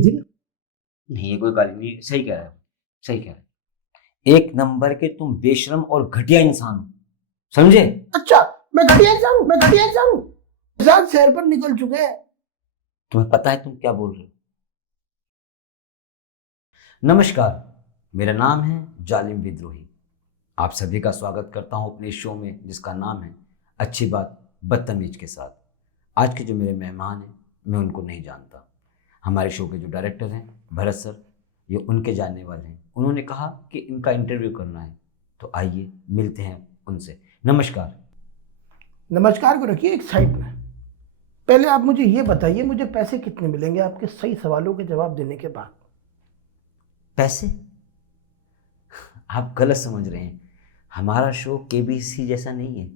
जी। नहीं, ये कोई गाली नहीं, सही कह रहे हो, सही कह रहे हो। एक नंबर के तुम बेशरम और घटिया इंसान हो, समझे? अच्छा, मैं घटिया इंसान हूं? मैं घटिया इंसान हूं? साथ शहर पर निकल चुके हैं। तुम्हें पता है तुम क्या बोल रहे हो? नमस्कार, मेरा नाम है जालिम विद्रोही। आप सभी का स्वागत करता हूं अपने शो में जिसका नाम है अच्छी बात बदतमीज के साथ। आज के जो मेरे मेहमान हैं मैं उनको नहीं जानता। हमारे शो के जो डायरेक्टर हैं भरत सर, ये उनके जानने वाले हैं। उन्होंने कहा कि इनका इंटरव्यू करना है, तो आइए मिलते हैं उनसे। नमस्कार। नमस्कार को रखिए एक साइड में। पहले आप मुझे ये बताइए, मुझे पैसे कितने मिलेंगे आपके सही सवालों के जवाब देने के बाद? पैसे? आप गलत समझ रहे हैं। हमारा शो केबीसी जैसा नहीं है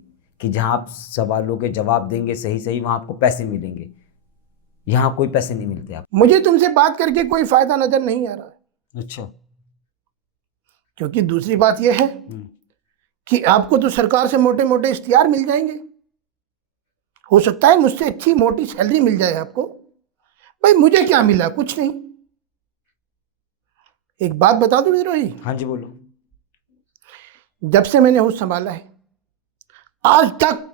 कि जहां आप सवालों के जवाब देंगे सही सही वहां आपको पैसे मिलेंगे। यहाँ कोई पैसे नहीं मिलते आप। मुझे तुमसे बात करके कोई फायदा नजर नहीं आ रहा है। अच्छा। क्योंकि दूसरी बात यह है कि आपको तो सरकार से मोटे मोटे इश्तिहार मिल जाएंगे। हो सकता है मुझसे अच्छी मोटी सैलरी मिल जाए आपको। भाई मुझे क्या मिला? कुछ नहीं। एक बात बता दूं विद्रोही, हाँ जी, बोलो। जब से मैंने होश संभाला है आज तक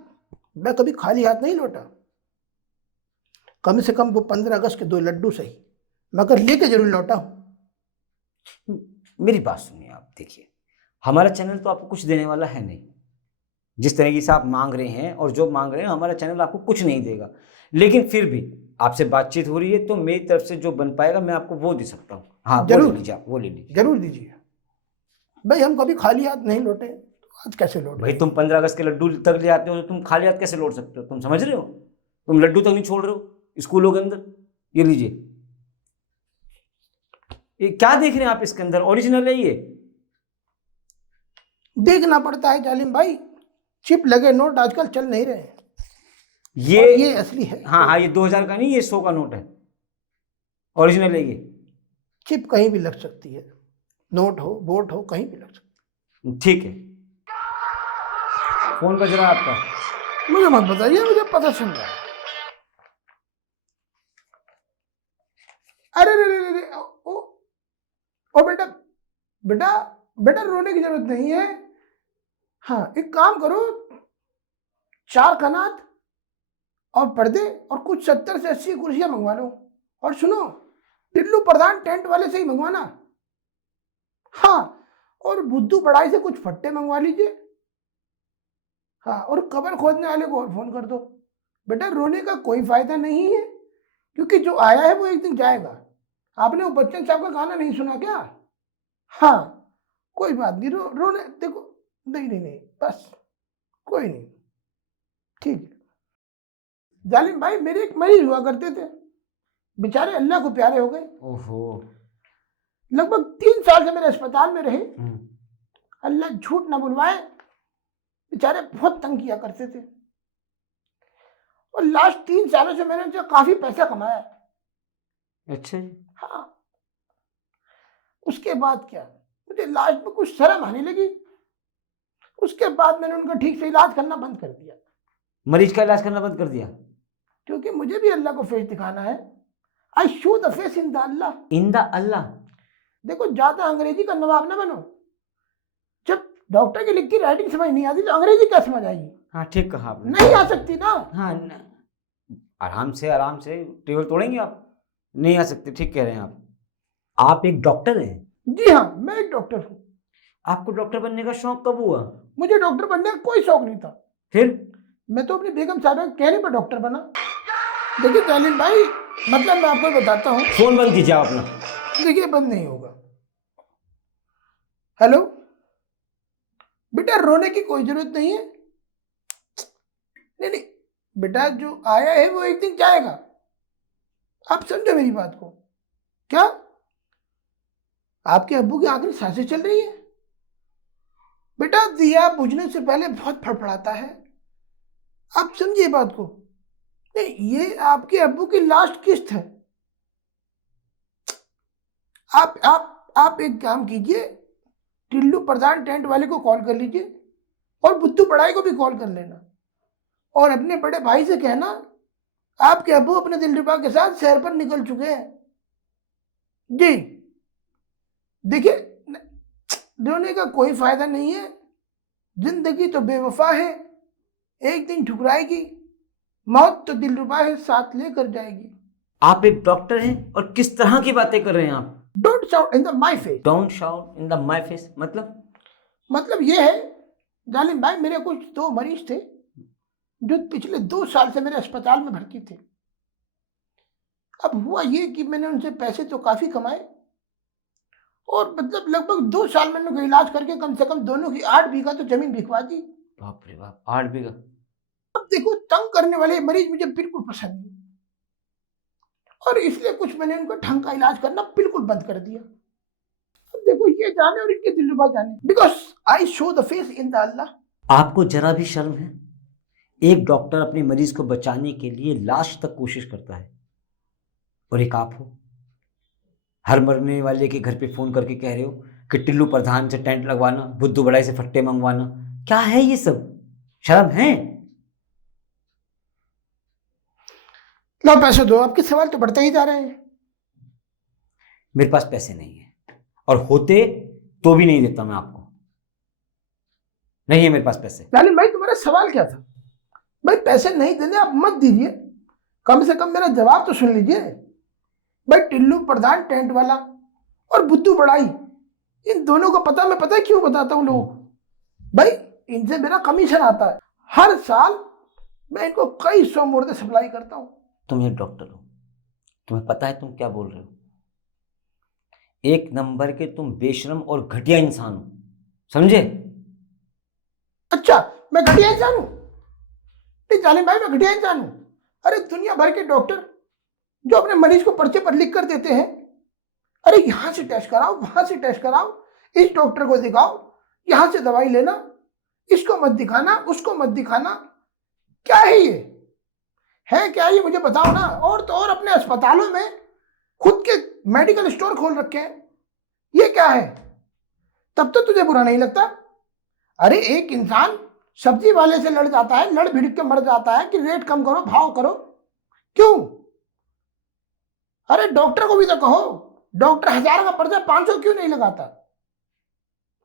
मैं कभी खाली हाथ नहीं लौटा। कम से कम वो 15 अगस्त के 2 लड्डू सही मगर लेके जरूर लौटा हूं। मेरी बात सुनिए, आप देखिए, हमारा चैनल तो आपको कुछ देने वाला है नहीं। जिस तरीके से आप मांग रहे हैं और जो मांग रहे हैं, हमारा चैनल आपको कुछ नहीं देगा। लेकिन फिर भी आपसे बातचीत हो रही है तो मेरी तरफ से जो बन पाएगा मैं आपको वो दे सकता हूँ। हाँ, वो ले लीजिए, आप वो ले लीजिए। जरूर दीजिए। भाई हम कभी खाली हाथ नहीं लौटे, तो आज कैसे लौट भाई गए? तुम 15 अगस्त के लड्डू तक ले आते हो तो तुम खाली हाथ कैसे लौट सकते हो? तुम समझ रहे हो? तुम लड्डू तक नहीं छोड़ रहे हो स्कूलों के अंदर। ये लीजिए। ये क्या देख रहे हैं आप? इसके अंदर ओरिजिनल है ये। देखना पड़ता है जालिम भाई, चिप लगे नोट आजकल चल नहीं रहे हैं। ये और ये असली है। हाँ हाँ, ये 2000 का नहीं, ये 100 का नोट है। ओरिजिनल है ये। चिप कहीं भी लग सकती है, नोट हो वोट हो कहीं भी लग सकती ठीक है, फोन बज रहा है आपका। है। मुझे मत बताइए, मुझे पता चल रहा है। अरे रे रे रे रे, ओ बेटा, बेटा बेटा रोने की जरूरत नहीं है। हाँ एक काम करो, 4 कनात और पर्दे और कुछ 70 से 80 कुर्सियां मंगवा लो। और सुनो, टिल्लू प्रधान टेंट वाले से ही मंगवाना। हाँ, और बुद्धू बड़ाई से कुछ फट्टे मंगवा लीजिए। हाँ, और कबर खोदने वाले को और फोन कर दो। बेटा रोने का कोई फायदा नहीं है, क्योंकि जो आया है वो एक दिन जाएगा। आपने वो बच्चन साहब का गाना नहीं सुना क्या? हाँ, कोई बात नहीं, रोने देखो। नहीं नहीं नहीं, बस कोई नहीं, ठीक है। जालिम भाई मेरे एक मरीज हुआ करते थे, बेचारे अल्लाह को प्यारे हो गए। ओहो। लगभग 3 साल से मेरे अस्पताल में रहे। अल्लाह झूठ ना बुलवाए, बेचारे बहुत तंग किया करते थे। और लास्ट 3 सालों से मैंने जो काफी पैसा कमाया। अच्छा जी। हाँ, उसके बाद क्या, मुझे लास्ट में कुछ शर्म आने लगी। उसके बाद मैंने उनका ठीक से इलाज करना बंद कर दिया, मरीज का इलाज करना बंद कर दिया? क्योंकि मुझे भी अल्लाह को फेस दिखाना है। I show the face in the Allah. In the Allah. देखो ज्यादा अंग्रेजी का नवाब ना बनो। जब डॉक्टर की लिखी राइटिंग समझ नहीं आती तो अंग्रेजी क्या समझ आएगी? हाँ, ठीक कहा आपने। नहीं आ सकती ना। हाँ आराम से आराम से टेबल तोड़ेंगे आप? नहीं आ सकते, ठीक कह रहे हैं आप एक डॉक्टर हैं? जी हाँ, मैं एक डॉक्टर हूँ। आपको डॉक्टर बनने का शौक कब हुआ? मुझे डॉक्टर बनने का कोई शौक नहीं था। फिर? मैं तो अपनी बेगम साहब के कहने पर डॉक्टर बना। देखिए जालिम भाई, मतलब मैं आपको बताता हूँ। फोन बंद कीजिए आप अपना। देखिए बंद नहीं होगा। हेलो बेटा, रोने की कोई जरूरत नहीं है। नहीं नहीं बेटा, जो आया है वो एक दिन जाएगा। आप समझो मेरी बात को। क्या आपके अब्बू की आखिरी सांसें चल रही है? बेटा दिया बुझने से पहले बहुत फड़फड़ाता है, आप समझिए बात को। नहीं, ये आपके अब्बू की लास्ट किस्त है। आप एक काम कीजिए, टिल्लू प्रधान टेंट वाले को कॉल कर लीजिए और बुद्धू बड़ाई को भी कॉल कर लेना। और अपने बड़े भाई से कहना आपके अब्बू अपने दिलरुबा के साथ शहर पर निकल चुके हैं। जी देखिए, रोने का कोई फायदा नहीं है, जिंदगी तो बेवफा है, एक दिन ठुकराएगी, मौत तो दिलरुबा है, साथ लेकर जाएगी। आप एक डॉक्टर हैं और किस तरह की बातें कर रहे हैं आप? Don't shout in the my face. Don't shout in the my face मतलब ये है जालिम भाई, मेरे कुछ 2 मरीज थे जो पिछले 2 साल से मेरे अस्पताल में भर्ती थे। अब हुआ ये कि मैंने उनसे पैसे तो काफी कमाए और मतलब लगभग 2 साल मैंने उनका इलाज करके कम से कम दोनों की 8 बीघा तो जमीन बिकवा दी। बाप रे बाप, 8 बीघा। अब देखो, तंग करने वाले मरीज मुझे बिल्कुल पसंद नहीं और इसलिए कुछ मैंने उनका ढंग का इलाज करना बिल्कुल बंद कर दिया। अब देखो, ये जाने और इनके दिलरुबा जाने, because I show the face in the Allah. आपको जरा भी शर्म है? एक डॉक्टर अपने मरीज को बचाने के लिए लास्ट तक कोशिश करता है और एक आप हो, हर मरने वाले के घर पे फोन करके कह रहे हो कि टिल्लू प्रधान से टेंट लगवाना, बुद्धू बड़ाई से फट्टे मंगवाना। क्या है ये सब? शर्म है? लो पैसे दो, आपके सवाल तो बढ़ते ही जा रहे हैं। मेरे पास पैसे नहीं है और होते तो भी नहीं देता मैं आपको। नहीं है मेरे पास पैसे। जालिम भाई, तुम्हारा सवाल क्या था? भाई पैसे नहीं देने आप मत दीजिए, कम से कम मेरा जवाब तो सुन लीजिए। भाई टिल्लू प्रधान टेंट वाला और बुद्धू बड़ाई, इन दोनों का पता मैं पता है क्यों बताता हूँ लोगों को? भाई इनसे मेरा कमीशन आता है, हर साल मैं इनको कई 100 मुर्दे सप्लाई करता हूँ। तुम एक डॉक्टर हो, तुम्हें पता है तुम क्या बोल रहे हो? एक नंबर के तुम बेशरम और घटिया इंसान हो, समझे? अच्छा, मैं घटिया इंसान हूँ? नहीं जालिम भाई, मैं घटिया इंसान हूँ? अरे दुनिया भर के डॉक्टर जो अपने मरीज को पर्चे पर लिख कर देते हैं, अरे यहां से टेस्ट कराओ, वहां से टेस्ट कराओ, इस डॉक्टर को दिखाओ, यहां से दवाई लेना, इसको मत दिखाना, उसको मत दिखाना, क्या है ये? है क्या ये, मुझे बताओ ना। और तो और अपने अस्पतालों में खुद के मेडिकल स्टोर खोल रखे हैं, ये क्या है? तब तो तुझे बुरा नहीं लगता? अरे एक इंसान सब्जी वाले से लड़ जाता है, लड़ भिड़ के मर जाता है कि रेट कम करो, भाव करो, क्यों? अरे डॉक्टर को भी तो कहो, डॉक्टर 1000 का पर्चा 500 क्यों नहीं लगाता?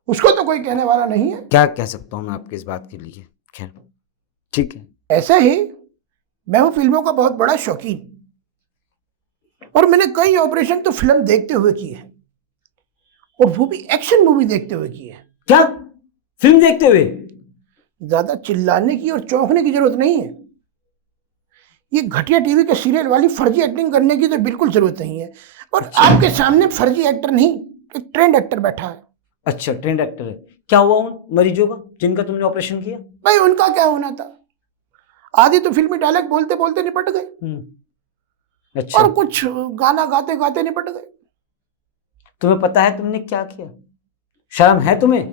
उसको तो कोई कहने वाला नहीं है। क्या कह सकता हूं मैं आपकी इस बात के लिए? खैर ठीक है। ऐसे ही मैं हूं फिल्मों का बहुत बड़ा शौकीन और मैंने कई ऑपरेशन तो फिल्म देखते हुए किए हैं, और वो भी एक्शन मूवी देखते हुए किए हैं। क्या? फिल्म देखते हुए? ज्यादा चिल्लाने की और चौंकने की जरूरत नहीं है। ये घटिया टीवी के सीरियल वाली फर्जी एक्टिंग करने की तो बिल्कुल जरूरत नहीं है। और अच्छा। आपके सामने फर्जी एक्टर नहीं, एक ट्रेंड एक्टर बैठा है। अच्छा, ट्रेंड एक्टर है। क्या हुआ उन मरीजों का जिनका तुमने ऑपरेशन किया? भाई उनका क्या होना था, आधी तो फिल्मी डायलॉग बोलते बोलते निपट गए अच्छा। और कुछ गाना गाते गाते निपट गए। तुम्हें पता है तुमने क्या किया? शर्म है तुम्हें?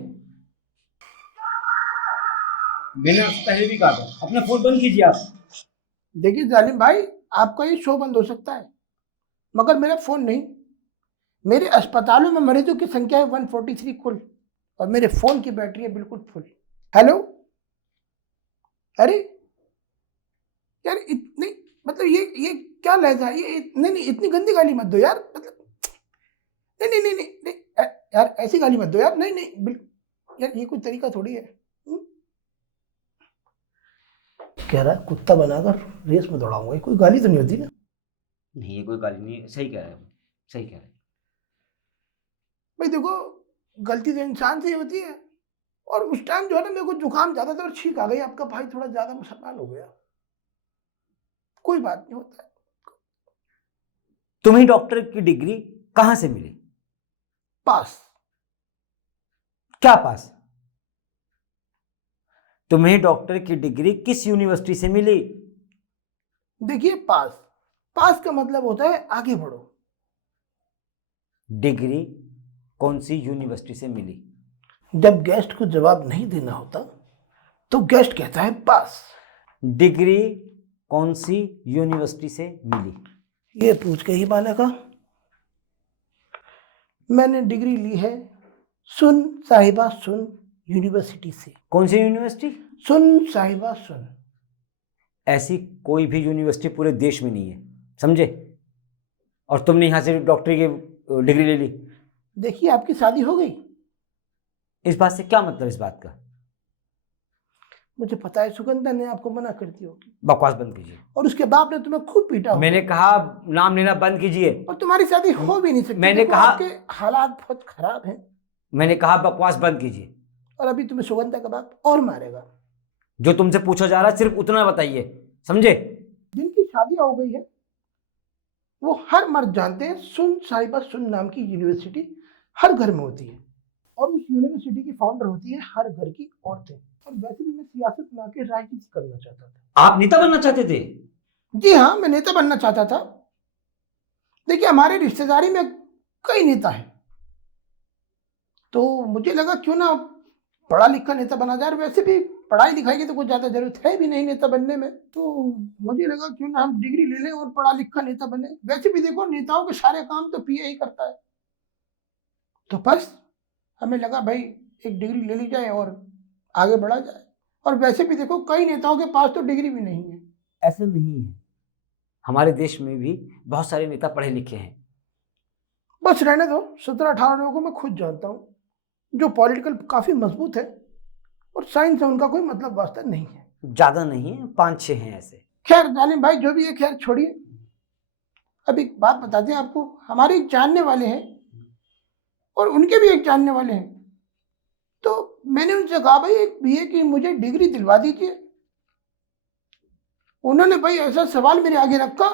मैंने आपसे पहले भी कहा था अपना फोन बंद कीजिए आप। देखिए जालिम भाई, आपका ये शो बंद हो सकता है मगर मेरा फोन नहीं। मेरे अस्पतालों में मरीजों की संख्या है 143 कुल, और मेरे फोन की बैटरी है बिल्कुल फुल। हेलो, अरे यार इतनी, मतलब ये क्या लहजा है ये? नहीं नहीं, इतनी गंदी गाली मत दो यार, मतलब नहीं नहीं नहीं नहीं, नहीं यार ऐसी गाली मत दो यार, नहीं नहीं बिल्कुल यार, ये कोई तरीका थोड़ी है। कह रहा है कुत्ता बनाकर रेस में दौड़ाऊंगा, ये कोई गाली तो नहीं होती ना? नहीं, ये कोई गाली नहीं है, सही कह रहे हो, सही कह रहे हो। भाई देखो, गलती तो इंसान से ही होती है, और उस टाइम जो है ना मेरे को जुकाम ज्यादा था और छींक आ गई, आपका भाई थोड़ा ज्यादा मुसलमान हो गया, कोई बात नहीं होता है। तुम्हें डॉक्टर की डिग्री कहां से मिली? पास। क्या पास? तुम्हें डॉक्टर की डिग्री किस यूनिवर्सिटी से मिली? देखिए पास, पास का मतलब होता है आगे बढ़ो। डिग्री कौन सी यूनिवर्सिटी से मिली? जब गेस्ट को जवाब नहीं देना होता तो गेस्ट कहता है पास। डिग्री कौन सी यूनिवर्सिटी से मिली? ये पूछ के ही माने का। मैंने डिग्री ली है सुन साहिबा सुन यूनिवर्सिटी से। कौन सी यूनिवर्सिटी? सुन साहिबा सुन। ऐसी कोई भी यूनिवर्सिटी पूरे देश में नहीं है, समझे? और तुमने यहाँ से डॉक्टरी की डिग्री ले ली? देखिए आपकी शादी हो गई, इस बात से क्या मतलब इस बात का? मुझे पता है सुगंधा ने आपको मना कर दी होगी बकवास बंद कीजिए। और उसके बाप ने तुम्हें खूब पीटा होगा। मैंने कहा नाम लेना बंद कीजिए। और तुम्हारी शादी हो भी नहीं सकती। मैंने देखो, कहा- आपके हालात बहुत खराब हैं मैंने कहा बकवास बंद कीजिए। और अभी तुम्हें सुगंधा का बाप और मारेगा। जो तुमसे पूछा जा रहा है सिर्फ उतना बताइए, समझे? जिनकी शादियां हो गई है वो हर मर्द जानते हैं सुन साहिबा सुन नाम की यूनिवर्सिटी हर घर में होती है और उस यूनिवर्सिटी की फाउंडर होती है हर घर की औरतें। और वैसे भी मैं सियासत में आके राजनीति करना चाहता था। आप नेता बनना चाहते थे? जी हाँ, मैं नेता बनना चाहता था। देखिए हमारे रिश्तेदारी में कई नेता हैं, तो मुझे लगा क्यों ना पढ़ा लिखा नेता बना जाए। वैसे भी पढ़ाई लिखाई की तो कुछ ज्यादा जरूरत है भी नहीं नेता बनने में, तो मुझे लगा क्यों ना हम डिग्री ले लें और पढ़ा लिखा नेता बने। वैसे भी देखो नेताओं के सारे काम तो पीए ही करता है, तो बस हमें लगा भाई एक डिग्री ले ली जाए और आगे बढ़ा जाए। और वैसे भी देखो कई नेताओं के पास तो डिग्री भी नहीं है। ऐसा नहीं है, हमारे देश में भी बहुत सारे नेता पढ़े लिखे हैं। बस रहने दो, 17-18 लोगों को मैं खुद जानता हूँ जो पॉलिटिकल काफी मजबूत है और साइंस से उनका कोई मतलब वास्ता नहीं है। ज्यादा नहीं है, 5-6 हैं ऐसे। खैर जालिम भाई जो भी है, खैर छोड़िए। अब एक बात बताते हैं आपको, हमारे एक जानने वाले हैं और उनके भी एक जानने वाले हैं, तो मैंने उनसे कहा भाई एक बीए की मुझे डिग्री दिलवा दीजिए। उन्होंने भाई ऐसा सवाल मेरे आगे रखा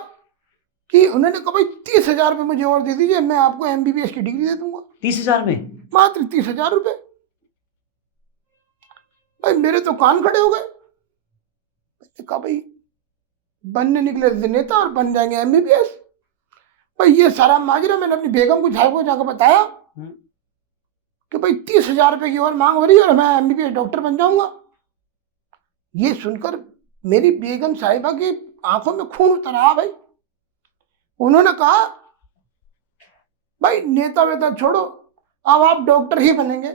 कि उन्होंने कहा भाई 30,000 रुपये मुझे और दे दीजिए, मैं आपको एमबीबीएस की डिग्री दे दूंगा। 30,000 में? मात्र 30,000 रुपये। भाई मेरे तो कान खड़े हो गए। मैंने कहा भाई बनने निकले थे नेता और बन जाएंगे एमबीबीएस। भाई ये सारा माजरा मैंने अपनी बेगम को जाकर बताया कि भाई 30,000 रुपये की और मांग हो रही है और मैं एमबीबीएस डॉक्टर बन जाऊंगा। ये सुनकर मेरी बेगम साहिबा की आंखों में खून उतर आया भाई। उन्होंने कहा भाई नेता वेता छोड़ो, अब आप डॉक्टर ही बनेंगे।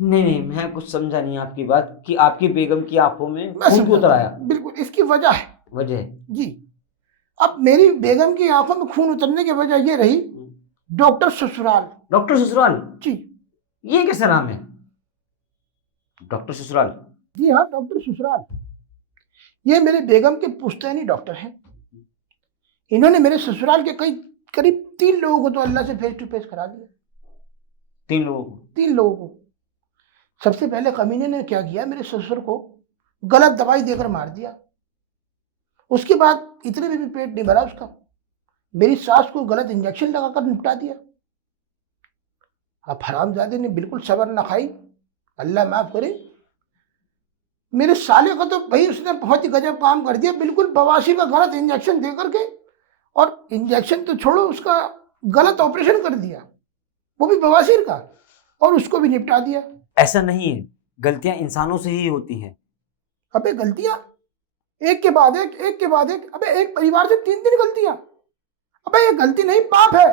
नहीं, मैं कुछ समझा नहीं आपकी बात कि आपकी बेगम की आंखों में मैं खून क्यों उतर आया? बिल्कुल इसकी वजह है। वजह? जी, अब मेरी बेगम की आंखों में खून उतरने की वजह ये रही डॉक्टर ससुराल। डॉक्टर ससुराल? जी, ये कैसा नाम है, डॉक्टर ससुराल? जी हाँ, डॉक्टर ससुराल। ये मेरे बेगम के पुश्तैनी डॉक्टर हैं। इन्होंने मेरे ससुराल के करीब 3 लोगों को तो अल्लाह से फेस टू फेस करा दिया। 3 लोगों को? 3 लोगों को। सबसे पहले कमीने ने क्या किया, मेरे ससुर को गलत दवाई देकर मार दिया। उसके बाद इतने में भी पेट नहीं भरा उसका, मेरी सास को गलत इंजेक्शन लगाकर निपटा दिया। अब हरामजादे ने बिल्कुल सब्र न खाई, अल्लाह माफ करे। मेरे साले का तो भाई उसने बहुत ही गजब काम कर दिया, बिल्कुल बवासीर का गलत इंजेक्शन दे करके, और इंजेक्शन तो छोड़ो उसका गलत ऑपरेशन कर दिया, वो भी बवासीर का, और उसको भी निपटा दिया। ऐसा नहीं है, गलतियां इंसानों से ही होती हैं। अबे गलतियां एक के बाद एक, अबे एक परिवार से 3 गलतियां। अबे ये गलती नहीं पाप है।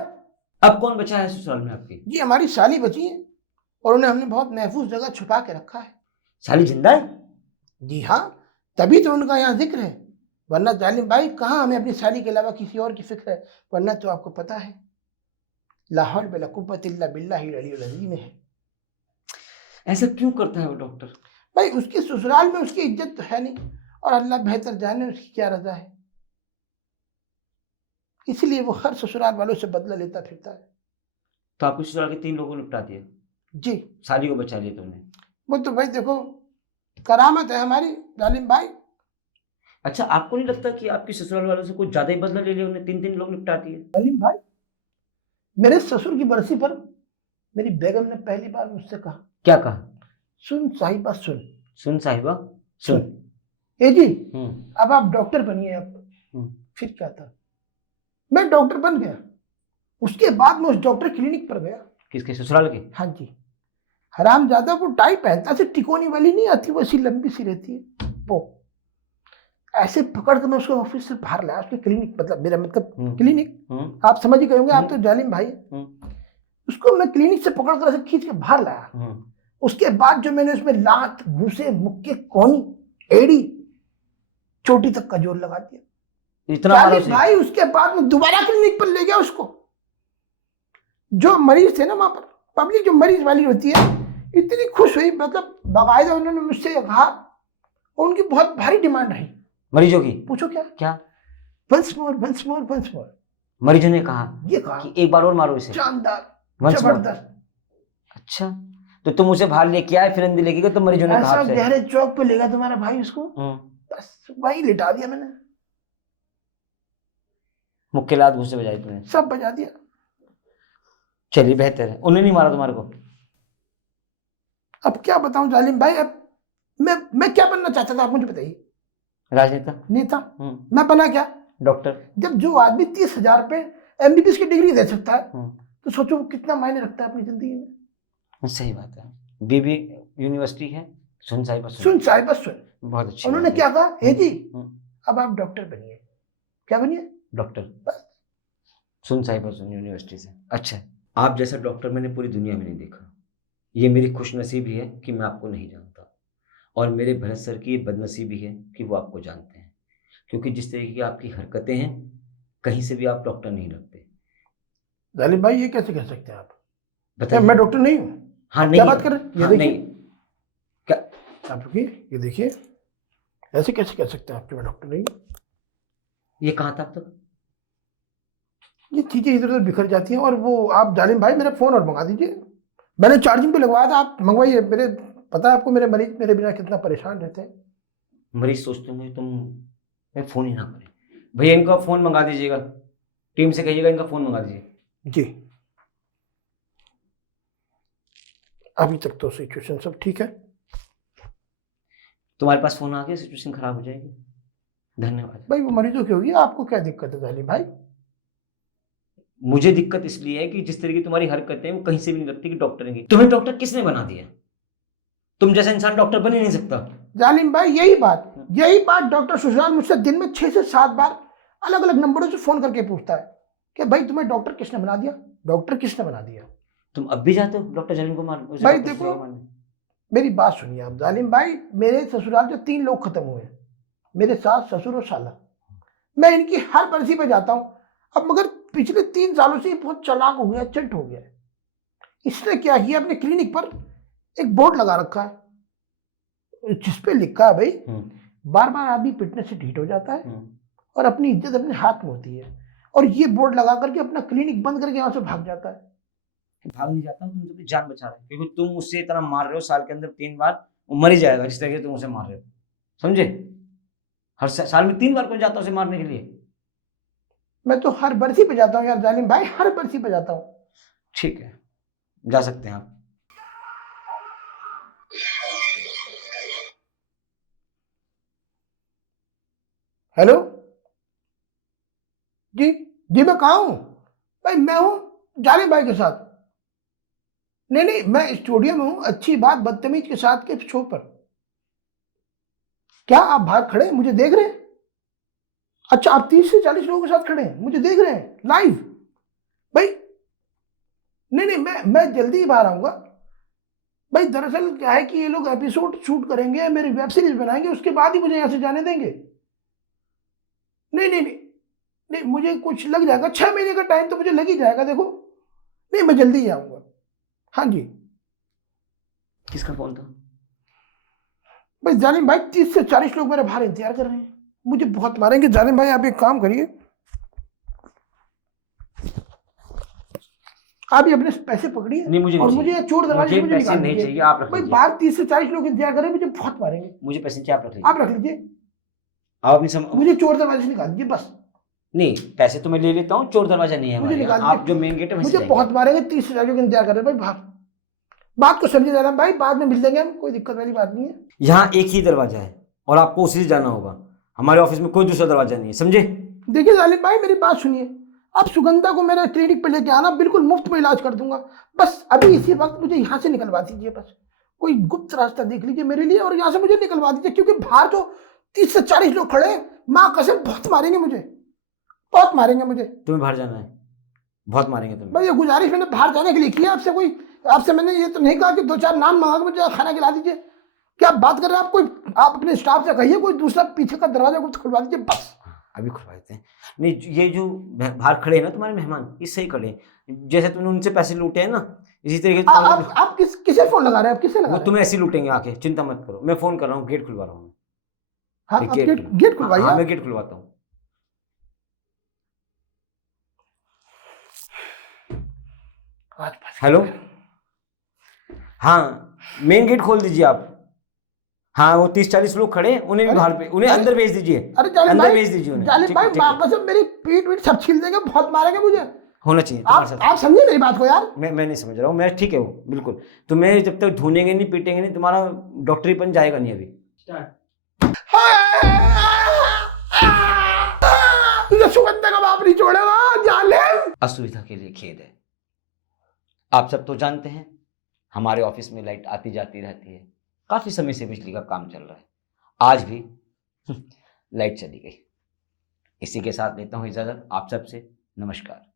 अब कौन बचा है ससुराल में आपकी? जी हमारी साली बची है और उन्हें हमने बहुत महफूज जगह छुपा के रखा है। साली जिंदा है? जी हाँ, तभी तो उनका यहाँ जिक्र है, वरना जालिम भाई कहाँ हमें अपनी साली के अलावा किसी और की फिक्र है। वरना तो आपको पता है ला हौल वला कुव्वत इल्ला बिल्लाहिल अलीयुल अज़ीम है। ऐसा क्यों करता है वो डॉक्टर? भाई उसके ससुराल में उसकी इज्जत तो है नहीं, और अल्लाह बेहतर जाने उसकी क्या रजा है, इसलिए वो हर ससुराल वालों से बदला लेता फिरता है। तो आपके ससुराल के 3 लोगों को निपटा दिया, जी साली को बचा लिया तुमने? वो तो भाई देखो करामत है हमारी जालिम भाई। अच्छा, आपको नहीं लगता कि आपके ससुराल वालों से कुछ ज्यादा ही बदला ले लिया, उन्हें 3 लोग निपटा दिए? जालिम भाई मेरे ससुर की बरसी पर मेरी बेगम ने पहली बार मुझसे कहा। क्या कहा? सुन साहिबा सुन। सुन साहिबा सुन। ए जी अब आप डॉक्टर बनिए। अब फिर क्या था, मैं डॉक्टर बन गया। उसके बाद मैं उस डॉक्टर क्लिनिक पर गया। किसके, ससुराल के? हाँ जी, हरामजादा वो टाई पहनता से टिकोनी वाली नहीं आती, वो ऐसी लंबी सी रहती है, वो ऐसे पकड़ कर मैं उसको ऑफिस से बाहर लाया, उसके क्लिनिक, मतलब मेरा मतलब क्लिनिक, आप समझ ही गए होंगे, आप तो जालिम भाई। उसको मैं क्लिनिक से पकड़ कर ऐसे खींच के बाहर लाया। उसके बाद जो मैंने उसमें लात, घूसे, मुक्के, कोनी, एड़ी, चोटी तक का जोर लगा दिया। इतना भाई उसके बाद मैं दोबारा क्लिनिक पर ले गया उसको। जो मरीज थे ना वहां पर, पब्लिक जो मरीज वाली होती है, इतनी खुश हुई, मतलब बाकायदा उन्होंने मुझसे कहा, उनकी बहुत भारी डिमांड रही मरीजों की? पूछो क्या क्या? Once more once more once more, मरीजों ने कहा ये कहा कि एक बार और मारो इसे, शानदार, Once more? जबरदस्त। अच्छा, तो तुम उसे बाहर लेके आए, फिरंदी लेके गए, तो मरीजों ने कहा ऐसा आपसे? गहरे चौक पे ले गया तुम्हारा भाई उसको, बस वही लिटा दिया मैंने, मुक्के लात घुसे बजाई तुमने? सब बजा दिया। चलिए बेहतर है, उन्हें नहीं मारा तुम्हारे को? अब क्या बताऊं जालिम भाई, अब मैं क्या बनना चाहता था आप मुझे बताइए? राजनेता? नेता? मैं बना क्या? डॉक्टर? जब जो आदमी 30,000 पे एमबीबीएस की डिग्री दे सकता है, तो सोचो वो कितना मायने रखता है अपनी जिंदगी में। सही बात है। बीबी यूनिवर्सिटी है, सुन साहिबा सुन साहिबा सुन, बहुत अच्छी उन्होंने बात क्या है। कहा, हे जी अब आप डॉक्टर बनिए। क्या बनिए? डॉक्टर। बस। सुन साहिबा सुन यूनिवर्सिटी से। अच्छा, आप जैसा डॉक्टर मैंने पूरी दुनिया में नहीं देखा। ये मेरी खुशनसीबी है कि मैं आपको नहीं जानता, और मेरे भरत सर की ये बदनसीबी है कि वो आपको जानते हैं, क्योंकि जिस तरीके की आपकी हरकतें हैं, कहीं से भी आप डॉक्टर नहीं लगते। जालिम भाई ये कैसे कह सकते हैं आप? क्या बताइए। मैं डॉक्टर नहीं हूँ? हाँ नहीं, क्या बात कर रहे हैं? ये हाँ, देखिए, नहीं क्या? आप रुकिए, ये देखिए, ऐसे कैसे कह सकते हैं आप कि मैं डॉक्टर नहीं हूँ? ये कहाँ था अब तक? ये चीजें इधर उधर बिखर जाती हैं। और वो आप जालिम भाई मेरा फोन और मंगा दीजिए, मैंने चार्जिंग पे लगवाया था, आप मंगवाइए। मेरे पता है आपको मेरे मरीज मेरे बिना कितना परेशान रहते हैं। मरीज सोचते होंगे तुम मैं फ़ोन ही ना करें। भैया इनका फ़ोन मंगा दीजिएगा, टीम से कहिएगा इनका फ़ोन मंगा दीजिए। जी, अभी तक तो सिचुएशन सब ठीक है। तुम्हारे पास फ़ोन आ गया, सिचुएशन खराब हो जाएगी। धन्यवाद। भाई वो मरीजों की होगी, आपको क्या दिक्कत है जालिम भाई? मुझे दिक्कत इसलिए है कि जिस तरह की तुम्हारी हरकतें हैं वो कहीं से भी नहीं लगती कि डॉक्टर हैं। तुम्हें डॉक्टर किसने बना दिया? तुम जैसा इंसान डॉक्टर बन ही नहीं सकता। जालिम भाई यही बात डॉक्टर सुशांत मुझसे दिन में 6 से 7 बार अलग अलग नंबरों से फोन करके पूछता है कि भाई तुम्हें डॉक्टर किसने बना दिया, डॉक्टर किसने बना दिया। तुम अब भी जाते हो डॉक्टर जालिम को मारने? भाई देखो, मेरी बात सुनिए आप जालिम भाई, मेरे ससुराल से 3 लोग खत्म हुए, मेरे सास, ससुर और साला। मैं इनकी हर बरसी पे जाता हूँ। अब मगर पिछले 3 सालों से बहुत चालाक हो गया, चंट हो गया। इसने क्या किया, अपने क्लिनिक पर एक बोर्ड लगा रखा है जिसपे लिखा है भाई बार बार आदमी पिटने से ढीठ हो जाता है और अपनी इज्जत अपने हाथ में होती है। और ये बोर्ड लगा करके अपना क्लिनिक बंद करके यहाँ से भाग जाता है। भाग नहीं जाता हूँ, तुम तो अपनी जान बचा रहे हो, क्योंकि तुम उससे इतना मार रहे हो, साल के अंदर 3 बार वो मर ही जाएगा जिस तरह से तुम उसे मार रहे हो। समझे? हर साल में 3 बार कोई जाता है उसे मारने के लिए। मैं तो हर बरसी पे जाता हूँ यार जालिम भाई, हर बरसी पे जाता हूँ। ठीक है, जा सकते हैं आप। हेलो जी, जी मैं कहाँ हूँ भाई? मैं हूँ जालिम भाई के साथ। नहीं मैं स्टूडियो में हूँ, अच्छी बात बदतमीज के साथ के शो पर। क्या आप भाग खड़े हैं, मुझे देख रहे हैं? अच्छा, आप 30 से 40 लोगों के साथ खड़े हैं, मुझे देख रहे हैं लाइव भाई? नहीं मैं जल्दी ही बाहर आऊंगा भाई। दरअसल क्या है कि ये लोग एपिसोड शूट करेंगे, मेरी वेब सीरीज बनाएंगे, उसके बाद ही मुझे यहाँ से जाने देंगे। नहीं, मुझे कुछ लग जाएगा, 6 महीने का टाइम तो मुझे लग ही जाएगा। देखो, नहीं मैं जल्दी ही आऊंगा। हाँ जी। किसका फोन था? भाई जालिम भाई 30 से 40 लोग मेरे बाहर इंतजार कर रहे हैं, मुझे बहुत मारेंगे। जालिम भाई आप एक काम करिए, आप ही अपने पैसे पकड़िए। नहीं, मुझे और नहीं मुझे चोर दरवाजे से मुझे पैसे निकाल नहीं दीजिए। चाहिए, आप रख भाई लीजिए। बाहर 30 से 40 लोग इंतजार कर रहे हैं, मुझे बहुत मारेंगे। मुझे पैसे चाहिए, आप रख लीजिए। आप रख लीजिए, आप अपनी मुझे चोर दरवाजे से निकाल दीजिए बस। नहीं, पैसे तो मैं ले लेता हूँ, चोर दरवाजा नहीं है मुझे हमारे यहाँ। निकाल आप जो मेन गेट है वहीं से मुझे जाएंगे। बहुत मारेंगे, 30 से 40 लोग इंतजार कर रहे हैं भाई बाहर। बात को समझिए जालिम भाई, बाद में मिल लेंगे हम, कोई दिक्कत वाली बात नहीं है। यहाँ एक ही दरवाजा है और आपको उसी से जाना होगा। हमारे ऑफिस में कोई दूसरा दरवाजा नहीं है, समझे? देखिए जालिम भाई मेरी बात सुनिए, आप सुगंधा को मेरे क्लिनिक पे लेके आना, बिल्कुल मुफ्त में इलाज कर दूंगा। बस अभी इसी वक्त मुझे यहाँ से निकलवा दीजिए, बस कोई गुप्त रास्ता देख लीजिए मेरे लिए और यहाँ से मुझे निकलवा दीजिए, क्योंकि बाहर तो 30 से 40 लोग खड़े हैं। माँ कसम बहुत मारेंगे मुझे, बहुत मारेंगे मुझे। तुम्हें बाहर जाना है? बहुत मारेंगे तुम्हें। भाई ये गुजारिश मैंने बाहर जाने के लिए किया आपसे, कोई आपसे मैंने ये तो नहीं कहा कि 2-4 नान मंगा के मुझे खाना खिला दीजिए। क्या बात कर रहे हैं आप? कोई आप अपने स्टाफ से कहिए कोई दूसरा पीछे का दरवाजा कुछ खुलवा दीजिए बस। अभी खुलवा देते हैं। नहीं, ये जो बाहर खड़े हैं ना तुम्हारे मेहमान, ये सही खड़े हैं, जैसे तुमने उनसे पैसे लूटे हैं ना, इसी तरीके से आप किसे फोन लगा रहे हैं? आप किसे लगा वो रहे हैं? तुम्हें ऐसे ही लूटेंगे आके, चिंता मत करो। मैं फोन कर रहा हूँ, गेट खुलवा रहा हूँ। हाँ, आप गेट खुलवाइए। हाँ, मैं गेट खुलवाता हूँ। हेलो, हाँ मेन गेट खोल दीजिए आप। हाँ, वो 30-40 लोग खड़े हैं, उन्हें भी बाहर उन्हें अंदर भेज दीजिए। अरे जालिम अंदर भाई, भेज दीजिए उन्हें। जालिम ठीक भाई, है, ठीक है। माँ कसम मेरी पीठ वीठ सब छील देंगे, बहुत मारेंगे मुझे। होना चाहिए तुम्हारे साथ। आप समझे मेरी बात को यार? मैं नहीं समझ रहा हूँ, मैं ठीक है वो बिल्कुल। तुम्हें जब तक धुनेंगे नहीं, पीटेंगे नहीं, तुम्हारा डॉक्टरीपन जाएगा नहीं अभी। तुझे सुगंध का बाप नहीं छोड़ेगा जालिम। असुविधा के लिए खेद है। आप सब तो जानते हैं हमारे ऑफिस में लाइट आती जाती रहती है, काफी समय से बिजली का काम चल रहा है। आज भी लाइट चली गई। इसी के साथ लेता हूँ इजाजत आप सबसे। नमस्कार।